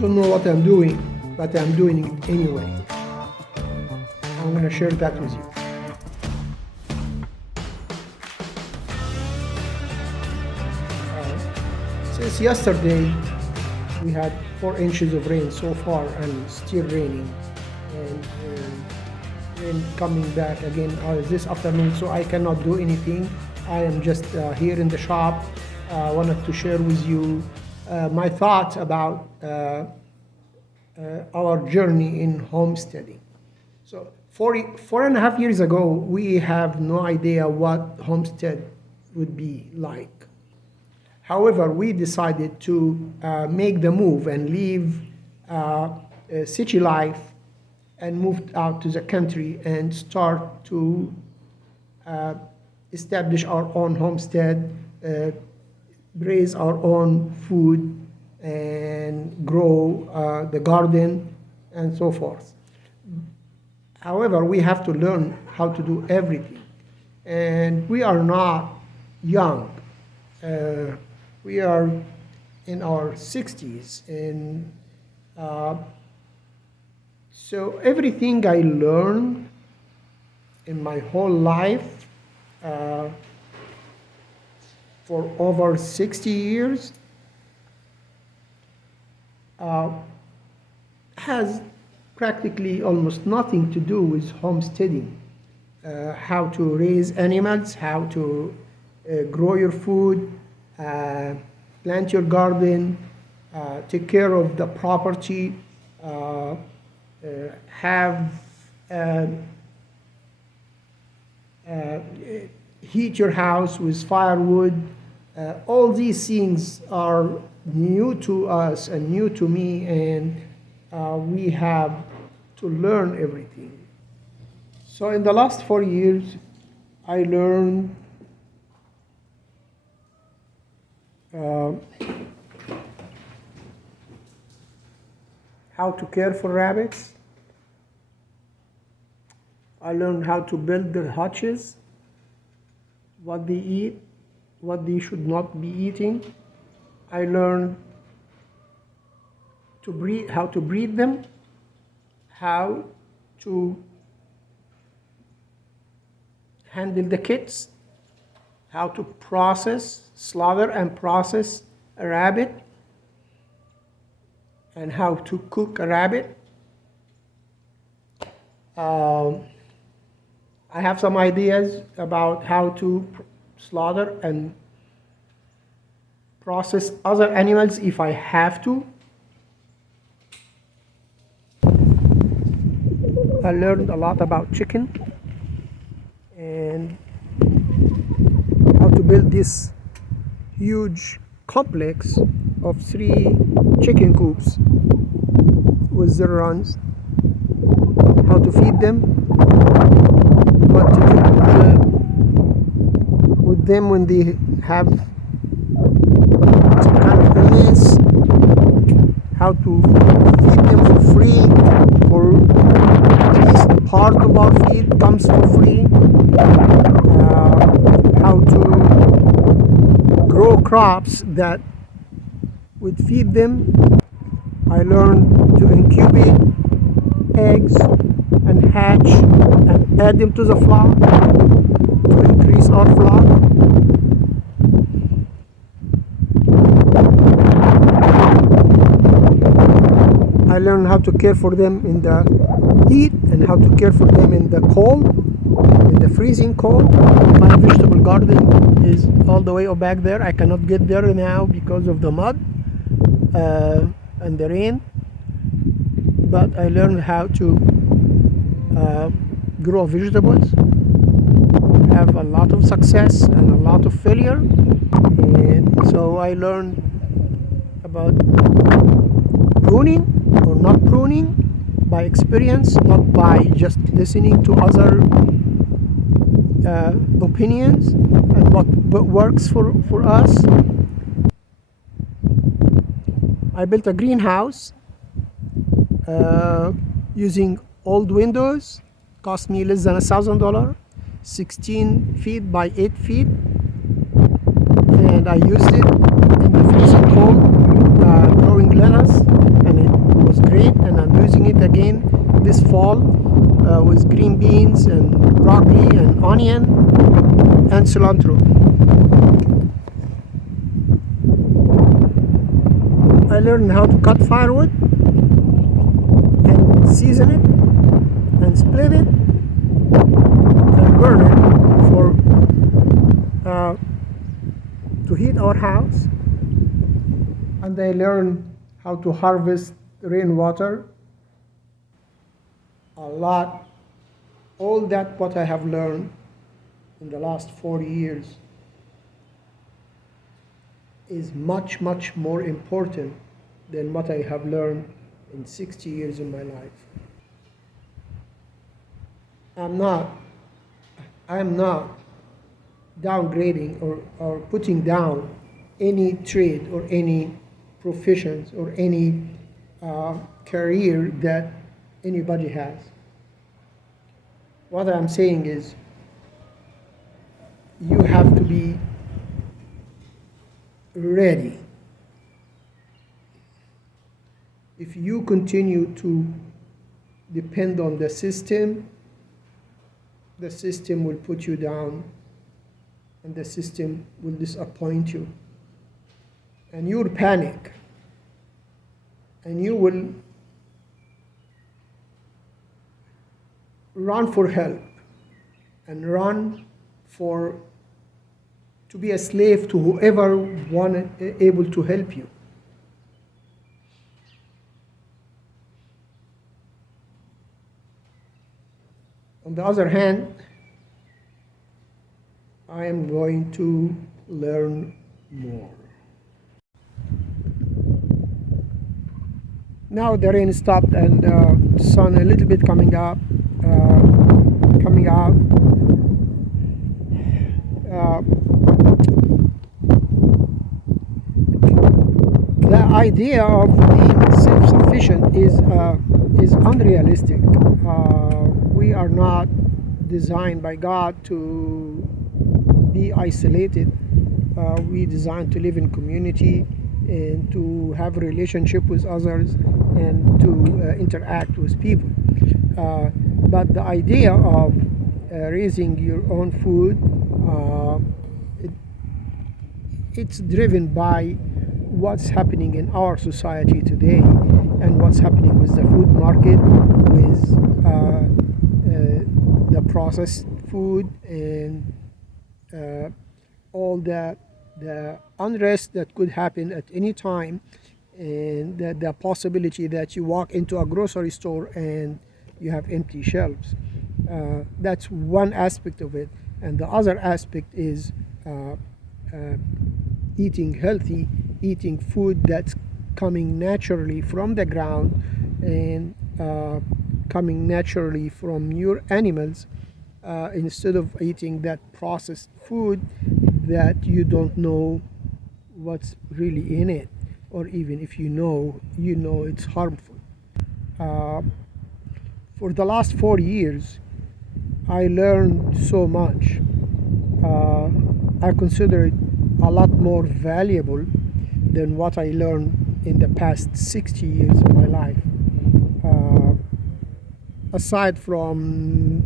don't know what I'm doing, but I'm doing it anyway. I'm going to share that with you. Since yesterday, we had 4 inches of rain so far and still raining, and rain coming back again this afternoon, so I cannot do anything. I am just here in the shop. I wanted to share with you my thoughts about our journey in homesteading. So 4.5 years ago, we have no idea what homestead would be like. However, we decided to make the move and leave city life and moved out to the country and start to establish our own homestead, raise our own food, and grow the garden and so forth. However, we have to learn how to do everything. And we are not young. We are in our 60s, and so everything I learned in my whole life for over 60 years has practically almost nothing to do with homesteading. How to raise animals, how to grow your food, plant your garden, take care of the property, heat your house with firewood. All these things are new to us and new to me, and we have to learn everything. So in the last 4 years, I learned how to care for rabbits. I learned how to build the hutches, what they eat, what they should not be eating. I learned how to breed them, how to handle the kits, how to slaughter and process a rabbit, and how to cook a rabbit. I have some ideas about how to slaughter and process other animals if I have to. I learned a lot about chicken and how to build this huge complex of 3 chicken coops with their runs, how to feed them, what to do with them when they have some kind of illness, how to feed them for free, for at least part of our feed comes for free, how to grow crops that would feed them. I learned to incubate eggs and hatch and add them to the flock to increase our flock. I learned how to care for them in the heat and how to care for them in the cold, in the freezing cold. My vegetable garden is all the way back there. I cannot get there now because of the mud and the rain. But I learned how to grow vegetables, have a lot of success and a lot of failure. And so I learned about pruning or not pruning by experience, not by just listening to other opinions and what works for us. I built a greenhouse using old windows. Cost me less than $1,000, 16 feet by 8 feet, and I used it in the freezing cold growing lettuce, and it with green beans and broccoli and onion and cilantro. I learned how to cut firewood and season it and split it and burn it for to heat our house. And I learned how to harvest rainwater. A lot. All that what I have learned in the last 40 years is much, much more important than what I have learned in 60 years in my life. I'm not downgrading or putting down any trade or any professions or any career that anybody has. What I'm saying is you have to be ready. If you continue to depend on the system will put you down, and the system will disappoint you. And you'll panic, and you will run for help and run to be a slave to whoever able to help you. On the other hand, I am going to learn more. Now the rain stopped and the sun a little bit coming out. The idea of being self-sufficient is unrealistic. We are not designed by God to be isolated. We designed to live in community and to have a relationship with others and to interact with people. But the idea of raising your own food, it's driven by what's happening in our society today and what's happening with the food market, with the processed food and all the unrest that could happen at any time, and the possibility that you walk into a grocery store and you have empty shelves. That's one aspect of it. And the other aspect is eating healthy, eating food that's coming naturally from the ground and coming naturally from your animals, instead of eating that processed food that you don't know what's really in it, or even if you know it's harmful. For the last 4 years, I learned so much. I consider it a lot more valuable than what I learned in the past 60 years of my life. Aside from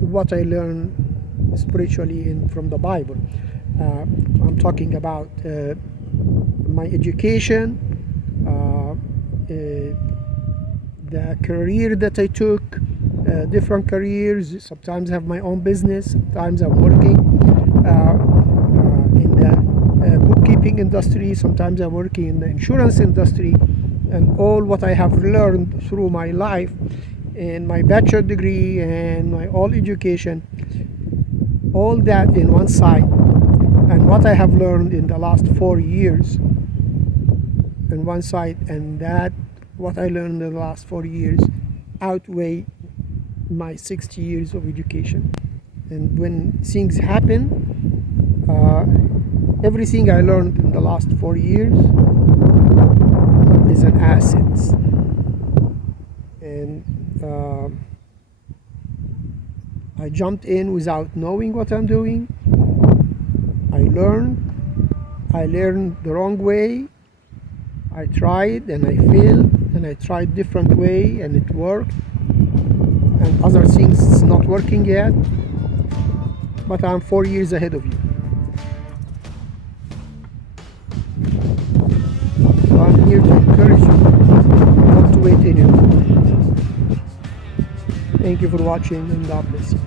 what I learned spiritually from the Bible, I'm talking about my education, the career that I took, different careers. Sometimes I have my own business, sometimes I'm working in the bookkeeping industry, sometimes I'm working in the insurance industry, and all what I have learned through my life and my bachelor degree and my all education, all that in one side, and what I have learned in the last 4 years in one side, and that what I learned in the last 4 years outweigh my 60 years of education. And when things happen, everything I learned in the last 4 years is an asset. And I jumped in without knowing what I'm doing. I learned the wrong way. I tried and I failed, and I tried different way and it worked. and other things is not working yet, but I'm 4 years ahead of you. So I'm here to encourage you not to wait anymore. Thank you for watching, and God bless you.